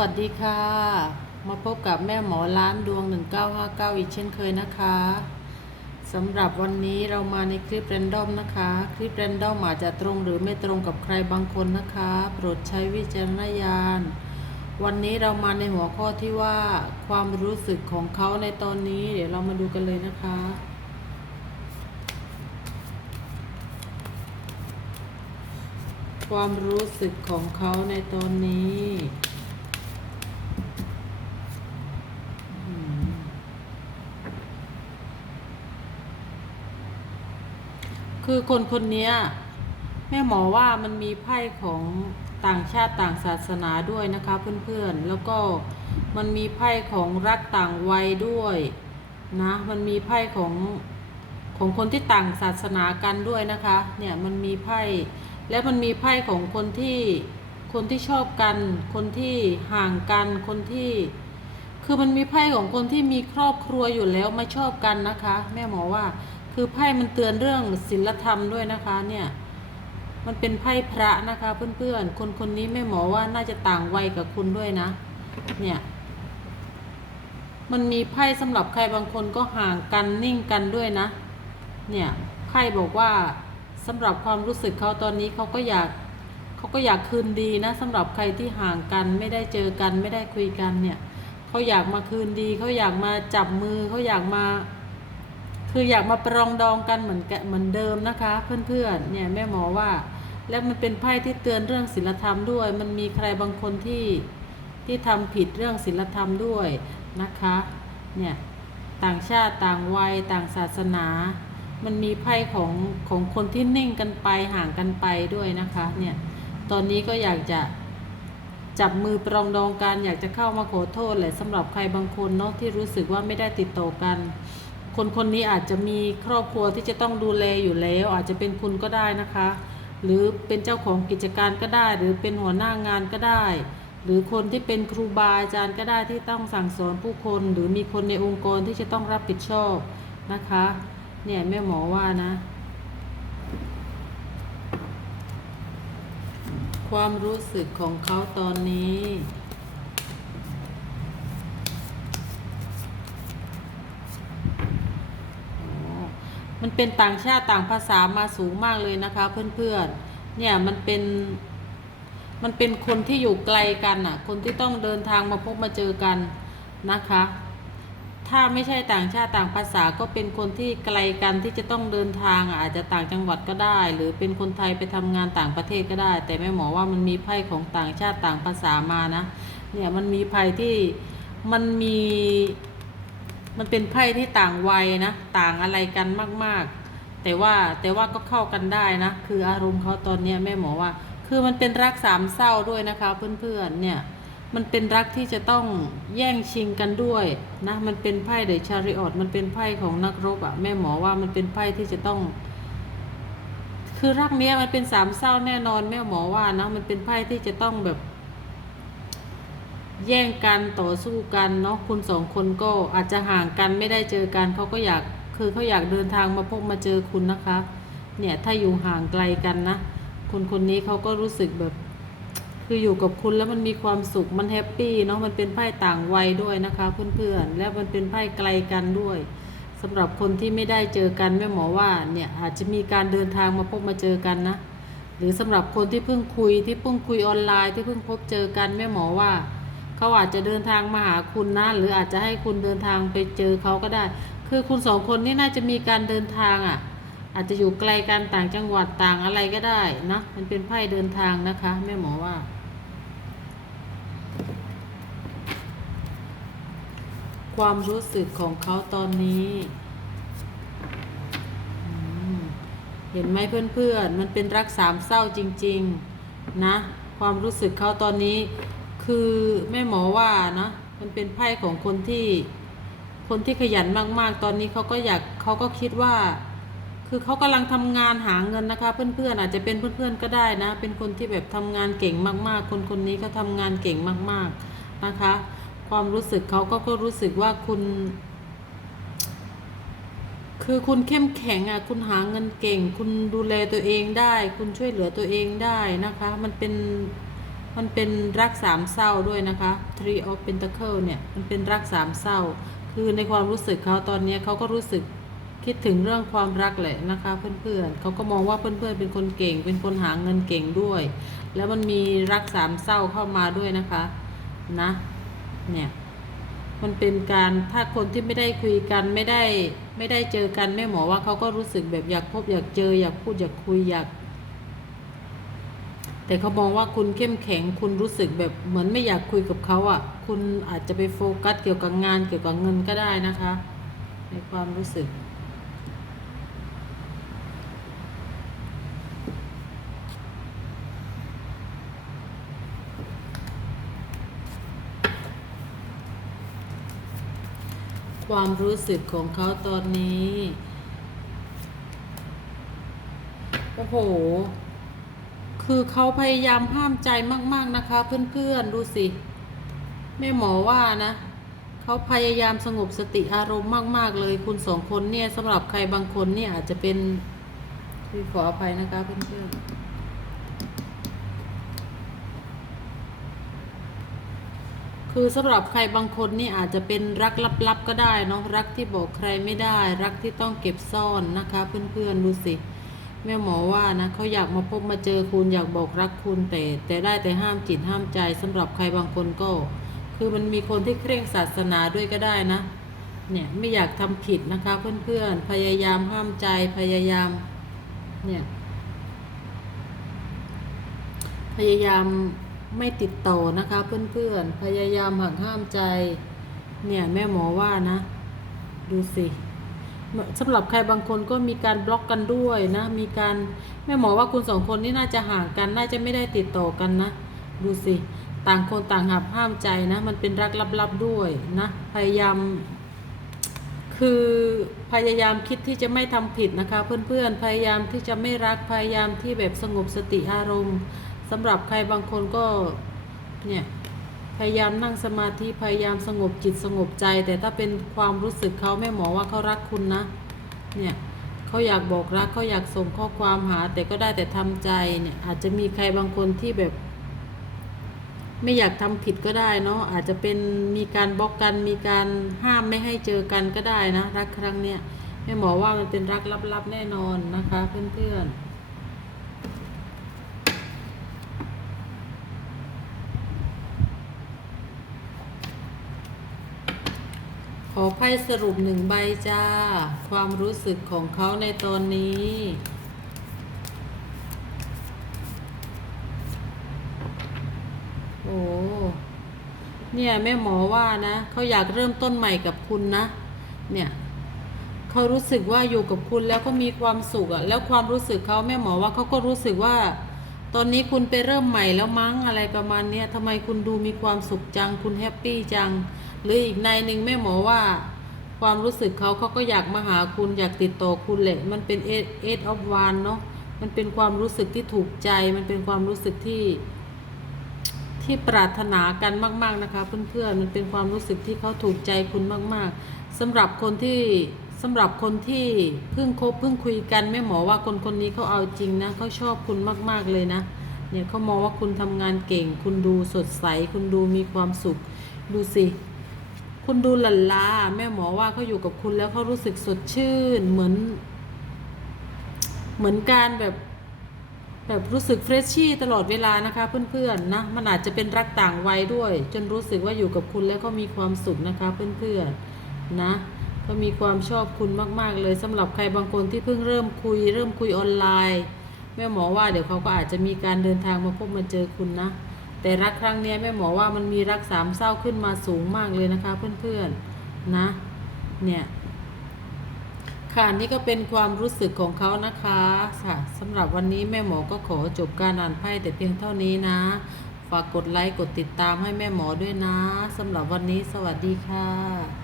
วัสดีค่ะ มาพบกับแม่หมอล้านดวง 1959 อีกเช่นเคยนะคะสำหรับวันนี้เรามาในคลิปเรนดอมนะคะ คลิปเรนดอมอาจจะตรงหรือไม่ตรงกับใครบางคนนะคะ โปรดใช้วิจารณญาณ วันนี้เรามาในหัวข้อที่ว่า ความรู้สึกของเขาในตอนนี้ เดี๋ยวเรามาดูกันเลยนะคะความรู้สึกของเขาในตอนนี้ คือคนคนนี้แม่หมอว่ามันมีไพ่ของต่างชาติต่างศาสนาด้วยนะคะเพื่อนๆ แล้วก็มันมีไพ่ของรักต่างวัยด้วยนะ มันมีไพ่ของของคนที่ต่างศาสนากันด้วยนะคะ เนี่ยมันมีไพ่แล้วมันมีไพ่ของคนที่คนที่ชอบกัน คนที่ห่างกันคนที่ คือมันมีไพ่ของคนที่มีครอบครัวอยู่แล้วมาชอบกันนะคะ แม่หมอว่า คือไพ่มันเตือนเรื่องศีลธรรมด้วยนะคะเนี่ยมันเป็นไพ่พระนะคะเพื่อนๆ คนคนนี้แม่หมอว่าน่าจะต่างวัยกับคุณด้วยนะ เนี่ย มันมีไพ่สำหรับใครบางคนก็ห่างกันนิ่งกันด้วยนะ เนี่ยไพ่บอกว่าสำหรับความรู้สึกเขาตอนนี้เขาก็อยากเขาก็อยากคืนดีนะสำหรับใครที่ห่างกันไม่ได้เจอกันไม่ได้คุยกันเนี่ยเขาอยากมาคืนดีเขาอยากมาจับมือเขาอยากมา คืออยากมาปรองดองกันเหมือนกันเหมือนเดิมนะคะ เพื่อนๆเนี่ยแม่หมอว่า แล้วมันเป็นไพ่ที่เตือนเรื่องศีลธรรมด้วย มันมีใครบางคนที่ที่ทำผิดเรื่องศีลธรรมด้วยนะคะเนี่ยต่างชาติต่างวัยต่างศาสนา มันมีไพ่ของของคนที่นิ่งกันไปห่างกันไปด้วยนะคะเนี่ยตอนนี้ก็อยากจะจับมือปรองดองกันอยากจะเข้ามาขอโทษแหละสำหรับใครบางคนเนาะที่รู้สึกว่าไม่ได้ติดต่อกัน คนคนนี้อาจจะมีครอบครัวที่จะต้องดูแลอยู่แล้ว อาจจะเป็นคุณก็ได้นะคะ หรือเป็นเจ้าของกิจการก็ได้ หรือเป็นหัวหน้างานก็ได้ หรือคนที่เป็นครูบาอาจารย์ก็ได้ที่ต้องสั่งสอนผู้คน หรือมีคนในองค์กรที่จะต้องรับผิดชอบนะคะ เนี่ยแม่หมอว่านะ ความรู้สึกของเขาตอนนี้ มันเป็นต่างชาติต่างภาษามาสูงมากเลยนะคะ เพื่อนๆ เนี่ยมันเป็น มันเป็นคนที่อยู่ไกลกันอะ คนที่ต้องเดินทางมาพบมาเจอกันนะคะ ถ้าไม่ใช่ต่างชาติต่างภาษาก็เป็นคนที่ไกลกันที่จะต้องเดินทางอะอาจจะต่างจังหวัดก็ได้ หรือเป็นคนไทยไปทำงานต่างประเทศก็ได้ แต่แม่หมอว่ามันมีไพ่ของต่างชาติต่างภาษามานะ เนี่ยมันมีไพ่ที่มันมี มันเป็นไพ่ที่ต่างวัยนะ ต่างอะไรกันมาก ๆ แต่ว่าแต่ว่าก็เข้ากันได้นะ คืออารมณ์เขาตอนเนี้ยแม่หมอว่า คือมันเป็นรักสามเศร้าด้วยนะคะเพื่อนๆเนี่ยมันเป็นรักที่จะต้องแย่งชิงกันด้วยนะมันเป็นไพ่เดชาริออตมันเป็นไพ่ของนักรบอะแม่หมอว่ามันเป็นไพ่ที่จะต้อง คือรักเนี้ยมันเป็นสามเศร้าแน่นอนแม่หมอว่านะมันเป็นไพ่ที่จะต้องแบบ แย่งกันต่อสู้กันเนาะคุณสองคนก็อาจจะห่างกันไม่ได้เจอกันเขาก็อยากคือเขาอยากเดินทางมาพบมาเจอคุณนะคะ เนี่ยถ้าอยู่ห่างไกลกันนะคนคนนี้เขาก็รู้สึกแบบ คืออยู่กับคุณแล้วมันมีความสุขมันแฮปปี้เนาะมันเป็นไพ่ต่างวัยด้วยนะคะเพื่อนๆแล้วมันเป็นไพ่ไกลกันด้วยสำหรับคนที่ไม่ได้เจอกันแม่หมอว่าเนี่ยอาจจะมีการเดินทางมาพบมาเจอกันนะ หรือสำหรับคนที่เพิ่งคุยที่เพิ่งคุยออนไลน์ที่เพิ่งพบเจอกันแม่หมอว่า เขาอาจจะเดินทางมาหาคุณนะหรืออาจจะให้คุณเดินทางไปเจอเขาก็ได้ คือคุณสองคนนี่น่าจะมีการเดินทางอะ อาจจะอยู่ไกลกันต่างจังหวัดต่างอะไรก็ได้นะมันเป็นไพ่เดินทางนะคะแม่หมอว่าความรู้สึกของเขาตอนนี้ เห็นไหมเพื่อนๆ มันเป็นรักสามเศร้าจริง ๆ นะ ความรู้สึกเขาตอนนี้ คือแม่หมอว่านะมันเป็นไพ่ของคนที่คนที่ขยันมาก ๆ ตอนนี้เขาก็อยากเขาก็คิดว่า คือเขากำลังทำงานหาเงินนะคะ เพื่อนๆอาจจะเป็นเพื่อนๆก็ได้นะ เป็นคนที่แบบทำงานเก่งมาก ๆ คนคนนี้เขาทำงานเก่งมาก ๆนะคะ ความรู้สึกเขาก็ก็รู้สึกว่าคุณ คือคุณเข้มแข็งอะคุณหาเงินเก่ง คุณดูแลตัวเองได้ คุณช่วยเหลือตัวเองได้นะคะ มันเป็น มันเป็นรักสามเศร้าด้วยนะคะ Three of Pentacle เนี่ย มันเป็นรักสามเศร้า คือในความรู้สึกเขาตอนนี้เขาก็รู้สึกคิดถึงเรื่องความรักแหละนะคะ เพื่อนๆเขาก็มองว่าเพื่อนๆเป็นคนเก่ง เป็นคนหาเงินเก่งด้วย แล้วมันมีรักสามเศร้าเข้ามาด้วยนะคะ นะ เนี่ย มันเป็นการถ้าคนที่ไม่ได้คุยกันไม่ได้ไม่ได้เจอกันแม่หมอว่าเขาก็รู้สึกแบบอยากพบอยากเจออยากพูดอยากคุยอยาก แต่เขามองว่าคุณเข้มแข็งคุณรู้สึกแบบเหมือนไม่อยากคุยกับเขาอะ คุณอาจจะไปโฟกัสเกี่ยวกับงานเกี่ยวกับเงินก็ได้นะคะ ในความรู้สึก ความรู้สึกของเขาตอนนี้ โอ้โห คือเขาพยายามห้ามใจมากๆนะคะ เพื่อนๆดูสิแม่หมอว่านะเขาพยายามสงบสติอารมณ์มาก ๆ เลยคุณสองคนเนี่ยสำหรับใครบางคนเนี่ยอาจจะเป็นคือขออภัยนะคะเพื่อนๆคือสำหรับใครบางคนนี่อาจจะเป็นรักลับๆก็ได้เนาะรักที่บอกใครไม่ได้ รักที่ต้องเก็บซ่อนนะคะ เพื่อนๆดูสิ แม่หมอว่านะเขาอยากมาพบมาเจอคุณอยากบอกรักคุณแต่ แต่ได้แต่ห้ามจิตห้ามใจสำหรับใครบางคนก็ คือมันมีคนที่เคร่งศาสนาด้วยก็ได้นะ เนี่ยไม่อยากทำผิดนะคะเพื่อนๆพยายามห้ามใจพยายาม เนี่ย พยายามไม่ติดต่อนะคะเพื่อนๆพยายามหักห้ามใจ เนี่ยแม่หมอว่านะ ดูสิ สำหรับใครบางคนก็มีการบล็อกกันด้วยนะ มีการแม่หมอว่าคุณสองคนนี่น่าจะห่างกัน น่าจะไม่ได้ติดต่อกันนะ ดูสิ ต่างคนต่างหักห้ามใจนะ มันเป็นรักลับๆด้วยนะ พยายาม คือพยายามคิดที่จะไม่ทำผิดนะคะ เพื่อนๆ พยายามที่จะไม่รัก พยายามที่แบบสงบสติอารมณ์สำหรับใครบางคนก็เนี่ย พยายามนั่งสมาธิพยายามสงบจิตสงบใจ แต่ถ้าเป็นความรู้สึกเขาแม่หมอว่าเขารักคุณนะ เนี่ยเขาอยากบอกรักเขาอยากส่งข้อความหา แต่ก็ได้แต่ทำใจเนี่ยอาจจะมีใครบางคนที่แบบ ไม่อยากทำผิดก็ได้เนาะอาจจะเป็นมีการบล็อกกันมีการห้ามไม่ให้เจอกันก็ได้นะ รักครั้งเนี้ยแม่หมอว่ามันเป็นรักลับๆแน่นอนนะคะ เพื่อนๆ ขอไพ่สรุปหนึ่งใบจ้า ความรู้สึกของเขาในตอนนี้ โอ้เนี่ยแม่หมอว่านะเขาอยากเริ่มต้นใหม่กับคุณนะ เนี่ยเขารู้สึกว่าอยู่กับคุณแล้วก็มีความสุขอะแล้วความรู้สึกเขาแม่หมอว่าเขาก็รู้สึกว่า ตอนนี้คุณไปเริ่มใหม่แล้วมั้งอะไรประมาณเนี้ยทำไมคุณดูมีความสุขจังคุณแฮปปี้จัง หรืออีกในหนึ่งแม่หมอว่า ความรู้สึกเขาเขาก็อยากมาหาคุณอยากติดต่อคุณแหละ มันเป็นเอเอออฟวานเนาะมันเป็นความรู้สึกที่ถูกใจ มันเป็นความรู้สึกที่ ที่ปรารถนากันมาก ๆนะคะ เพื่อนๆมันเป็นความรู้สึกที่เขาถูกใจคุณมาก ๆสำหรับคนที่สำหรับคนที่เพิ่งคบเพิ่งคุยกันแม่หมอว่าคนคนนี้เขาเอาจริงนะเขาชอบคุณมาก ๆเลยนะเนี่ยเขามองว่าคุณทำงานเก่ง คุณดูสดใส คุณดูมีความสุข ดูสิ คุณดูหลันลาแม่หมอว่าเขาอยู่กับคุณแล้วเขารู้สึกสดชื่น เหมือน เหมือนการแบบแบบรู้สึกเฟรชชี่ตลอดเวลานะคะเพื่อนๆนะมันอาจจะเป็นรักต่างวัยด้วย จนรู้สึกว่าอยู่กับคุณแล้วก็มีความสุขนะคะเพื่อนๆนะ ก็มีความชอบคุณมาก ๆ เลยสำหรับใครบางคนที่เพิ่งเริ่มคุย เริ่มคุยออนไลน์ แม่หมอว่าเดี๋ยวเขาก็อาจจะมีการเดินทางมาพบมาเจอคุณนะ แต่รักครั้งนี้แม่หมอว่ามันมีรักสามเศร้าขึ้นมาสูงมากเลยนะคะ เพื่อนๆนะ เนี่ยค่ะนี่ก็เป็นความรู้สึกของเขานะคะค่ะสำหรับวันนี้แม่หมอก็ขอจบการอ่านไพ่แต่เพียงเท่านี้นะ ฝากกดไลค์กดติดตามให้แม่หมอด้วยนะสำหรับวันนี้สวัสดีค่ะ